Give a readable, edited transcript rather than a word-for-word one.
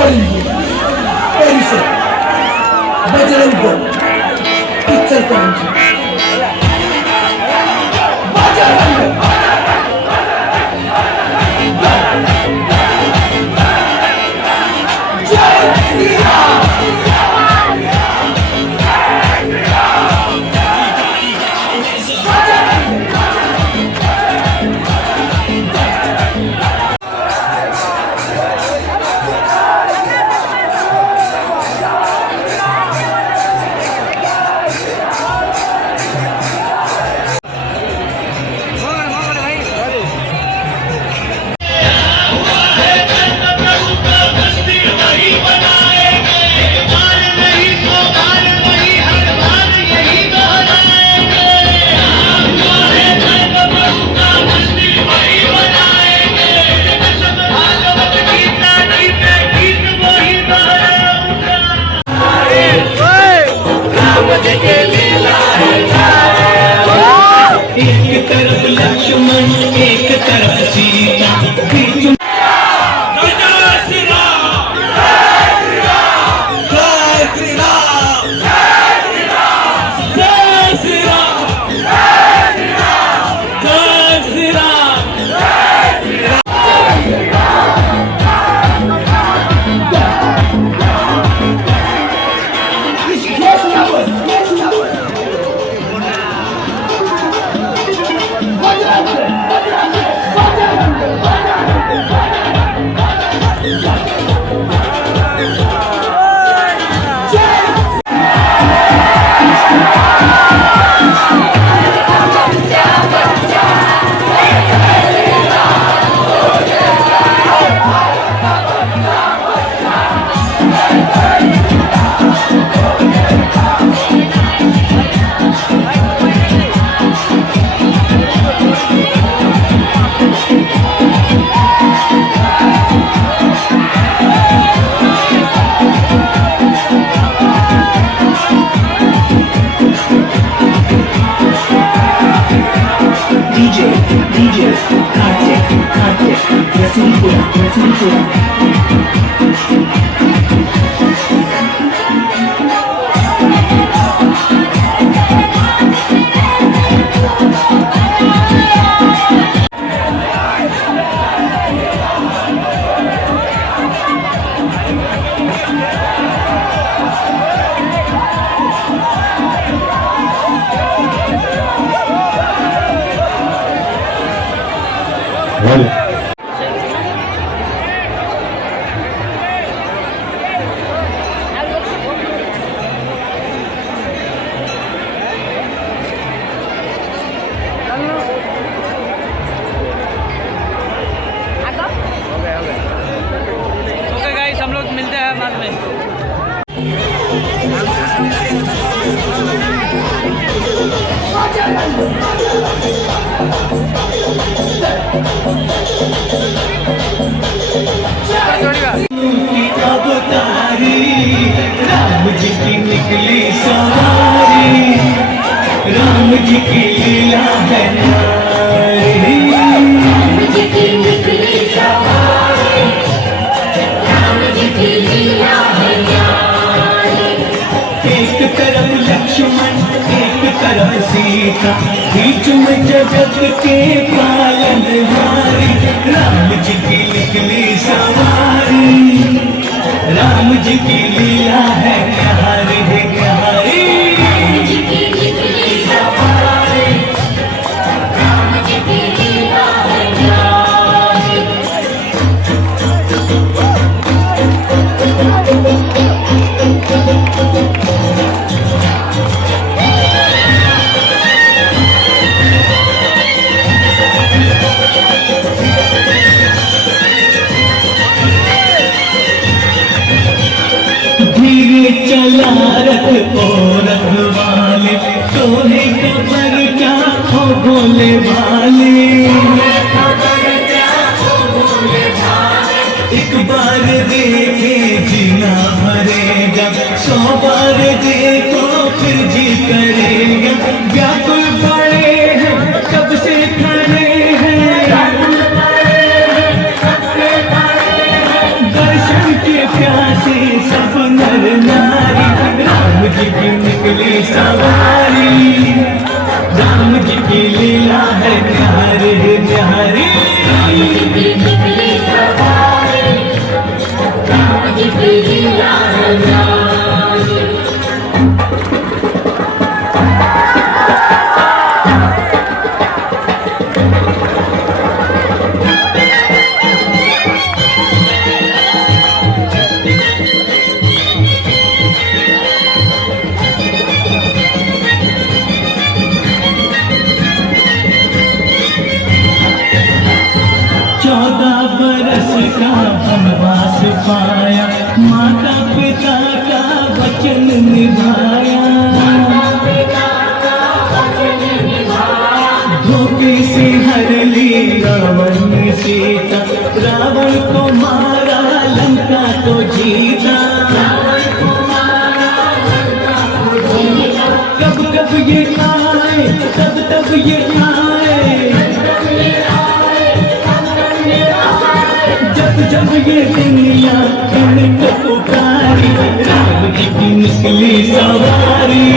पडेंगे परिसर बजरंग दल इचलकरंजी बजरंग जय श्री राम एक तरफ लक्ष्मण एक तरफ सीता बीच में जय श्री राम जय श्री राम जय श्री राम जय श्री राम जय श्री राम जय श्री राम जय Shri Ram DJ Kartik Rasulipura हम लोग मिलते हैं बाद में। राम जी की निकली सवारी, राम जी की लीला है न्यारी। राम जी की निकली सवारी, राम जी की लीला है न्यारी। एक तरफ लक्ष्मण एक तरफ सीता, बीच में जगत के पालनहारी। राम जी की निकली सवारी, राम जी की लीला है न्यारी है न्यारी। राम जी की निकली सवारी, राम जी की लीला है न्यारी। धीरे चला रथ ओ रखवाले, सोहे कबर क्या हो भोले भाले। एक बार देखे जीना भरेगा, 100 बार देखो फिर जी करेगा। व्याकुल पड़े हैं कब से खड़े हैं, दर्शन के प्यार सवारी, राम जी की लीला है न्यारी न्यारी। बरस का वनवास पाया, माता पिता का वचन निभाया, धोखे से हर ली रावण ने सीता, रावण को मारा लंका को जीता। कब कब ये आए तब ये आए, जब ये दुनिया इनको पुकारी, राम जी की निकली सवारी।